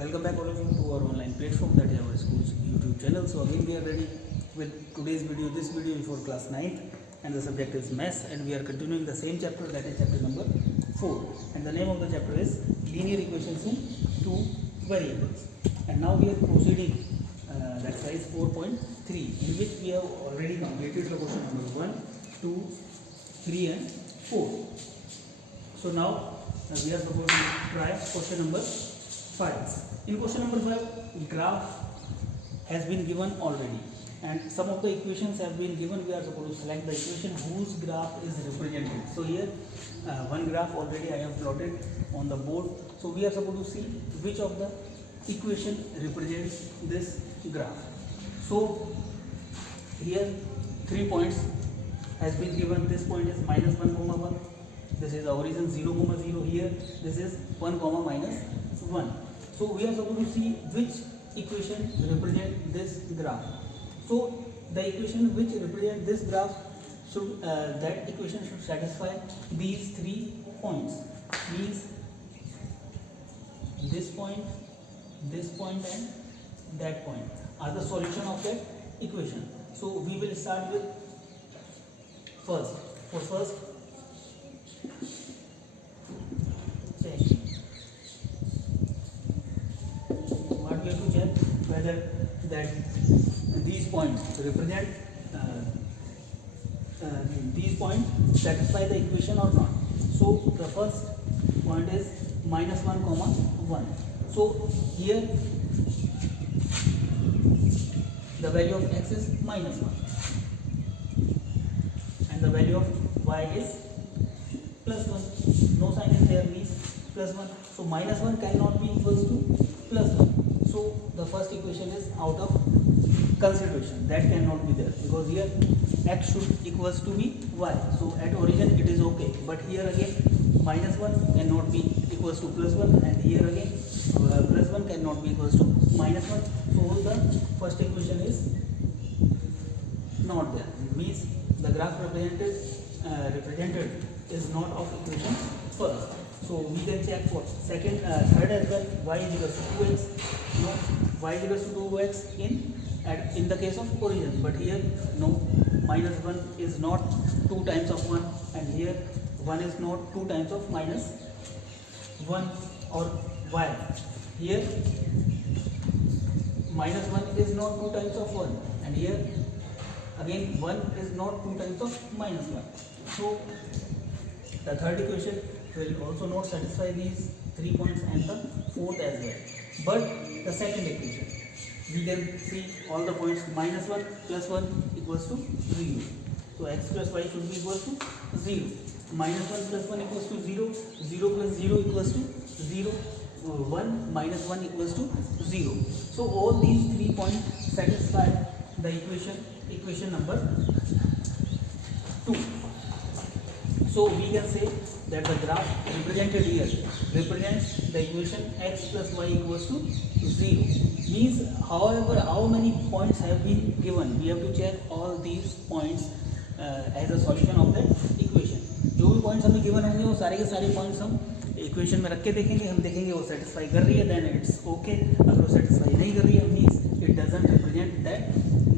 Welcome back all of you to our online platform, that is our school's YouTube channel. So again we are ready with today's video. This video is for class 9th and the subject is maths, and we are continuing the same chapter, that is chapter number 4, and the name of the chapter is linear equations in two variables. And now we are proceeding the exercise 4.3, in which we have already completed the question number 1, 2, 3 and 4. So now we are supposed to try question number 5. In question number 5, graph has been given already, and some of the equations have been given. We are supposed to select the equation whose graph is represented. So here one graph already I have plotted on the board. So we are supposed to see which of the equation represents this graph. So here 3 points has been given. This point is minus 1 comma 1. This is the origin 0 comma 0. Here this is 1 comma minus 1. So we are supposed to see which equation represent this graph. So the equation which represent this graph should that equation should satisfy these 3 points. Means this point and that point are the solution of that equation. So we will start with first. For first, check. What we have to check whether that these points represent these points satisfy the equation or not. So the first point is minus 1 comma 1. So here the value of x is minus 1 and the value of y is plus 1. No sign is there, means plus 1. So minus 1 cannot be equals to plus 1. So the first equation is out of consideration. That cannot be there, because here x should equals to be y. So at origin it is okay, but here again minus 1 cannot be equals to plus 1, and here again plus 1 cannot be equals to minus 1. So the first equation is not there. It means the graph represented is not of equation first. So we can check for second, third as well. Y is equals to 2x. No, y is equals to 2x in the case of origin, but here no. Minus 1 is not 2 times of 1, and here 1 is not 2 times of minus 1 or y. Here minus 1 is not 2 times of 1, and here again 1 is not 2 times of minus 1. So the third equation will also not satisfy these 3 points, and the fourth as well. But the second equation, we can see all the points minus 1 plus 1 equals to 0. So x plus y should be equals to 0. Minus 1 plus 1 equals to 0. 0 plus 0 equals to 0. 1 minus 1 equals to 0. So all these 3 points satisfy the equation number 2. So we can say that the graph represented here represents the equation x plus y equals to 0. Means however how many points have been given, we have to check all these points as a solution of that equation. जो भी points हमें given होंगे वो सारे के सारे points हम equation में रख के देखेंगे. हम देखेंगे वो satisfy कर रही है, then it's okay. अगर वो satisfy नहीं कर रही है, means it doesn't represent that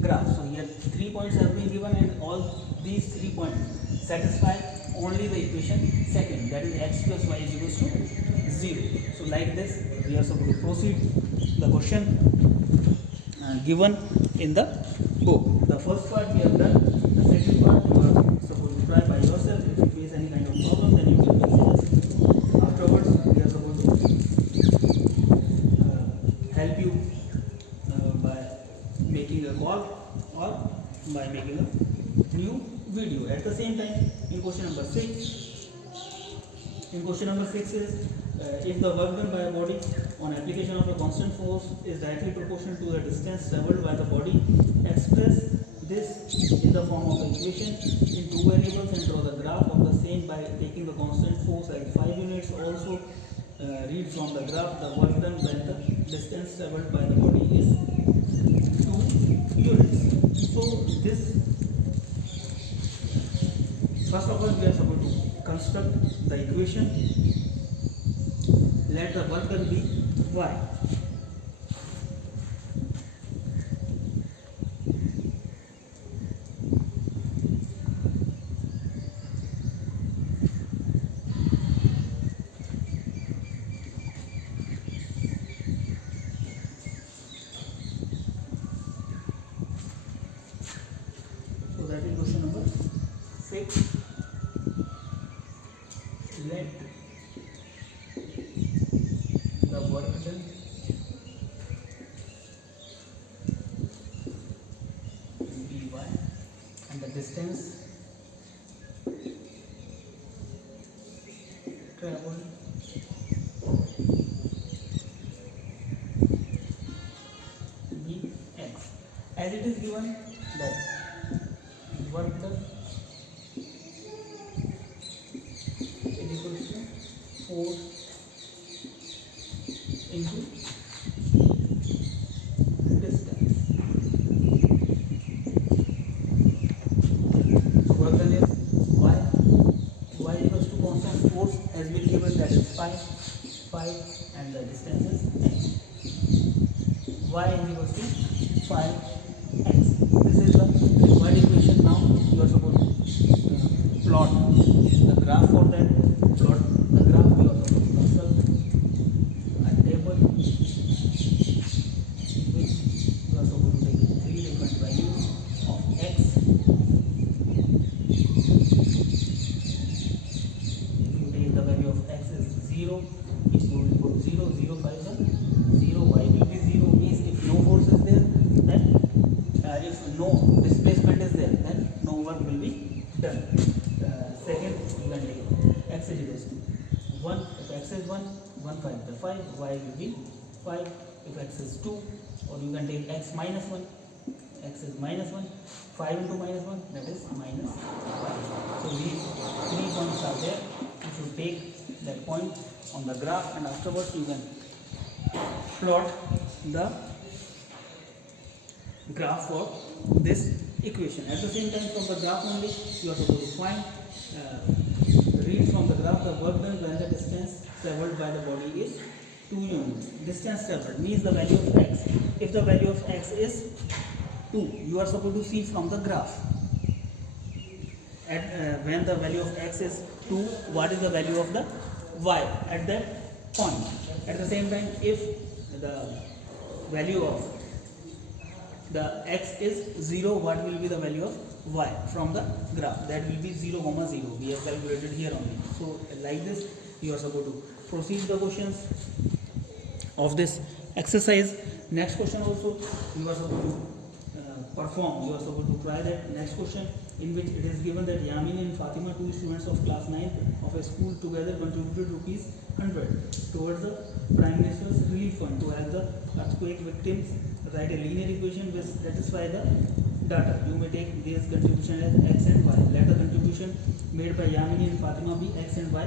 graph. So here 3 points have been given, and all these 3 points satisfy only the equation second, that is x plus y is equals to 0. So like this we are supposed to proceed the question given in the book. The first part we have done. The second part you are supposed to try by yourself. If you face any kind of problem, then you will message us. Afterwards we are supposed to help you by making a call or by making a new video. At the same time, in question number 6 is if the work done by a body on application of a constant force is directly proportional to the distance traveled by the body, express this in the form of an equation in 2 variables and draw the graph of the same by taking the constant force at 5 units. Also read from the graph the work done when the distance traveled by the body is 2 units. So this, first of all, we are supposed to construct the equation. Let the work done be y. work done. By and the distance traveled Bx. As it is given that work done is equal to force into distance. So work done is y equals to constant force as we given, that is 5 and the distance is x. Y is equals to 5x. This is the required equation. Now you are supposed to plot the graph for that. Plot the graph. You are supposed to consult a table which you are supposed to take 3 different values of x. If you take the value of x is 0, it will put 0, 0, 5 is 0, y will be 0, means if no force is there, then if no displacement is there, then no work will be done. Second, you can take x is equals to 1. If x is 1, 1 5 the 5, y will be 5. If x is 2, or you can take x minus 1, x is minus 1, 5 into minus 1, that is minus 5. So these 3 points are there. You should take that point on the graph, and afterwards you can plot the graph for this equation. At the same time, from the graph only you are supposed to find read from the graph the work done when the distance travelled by the body is 2 units. Distance travelled means the value of x. If the value of x is 2, you are supposed to see from the graph at when the value of x is 2, what is the value of the y at that point. At the same time, if the value of the x is 0, what will be the value of y from the graph? That will be 0, 0. We have calculated here only. So like this you are supposed to proceed the questions of this exercise. Next question also you are supposed to perform. You are supposed to try that next question, in which it is given that Yamin and Fatima, 2 students of class 9 of a school, together contributed rupees 100 towards the Prime Minister's Relief Fund to help the earthquake victims. Write a linear equation which satisfy the data. You may take this contribution as x and y. Let the contribution made by Yamini and Fatima be x and y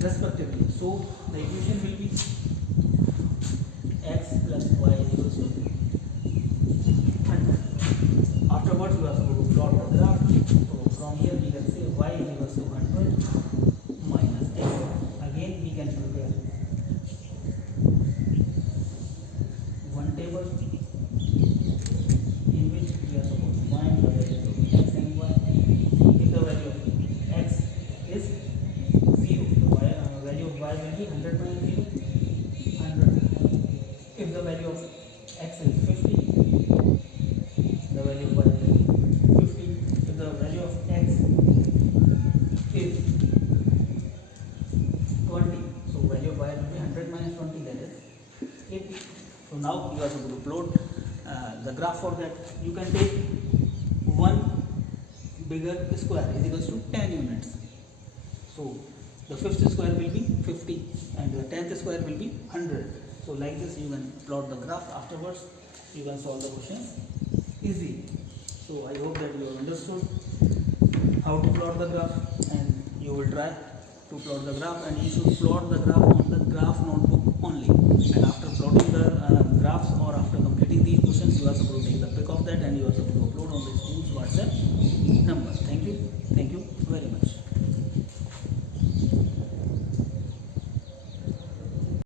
respectively. So the equation will be x plus y is equal to 100. Afterwards you are supposed to plot the graph. So from here we can say y is equal to 100 minus x. Again we can prepare one table in which we are supposed to find the value of x and y. If the value of x is 0, the value of y will be 100 minus 0, 100. If the value of x is 50, the value of y will be 50. If the value of x is 20, so value of y will be 100 minus 20, that is 80. So now you are supposed to plot the graph for that. You can take one bigger square is equals to 10 units. So the fifth square will be 50 and the 10th square will be 100. So like this you can plot the graph. Afterwards you can solve the questions easy. So I hope that you have understood how to plot the graph, and you will try to plot the graph, and you should plot the graph on the graph notebook only. And after plotting the graphs, or after completing these questions, you are supposed to take the pic of that and you are supposed to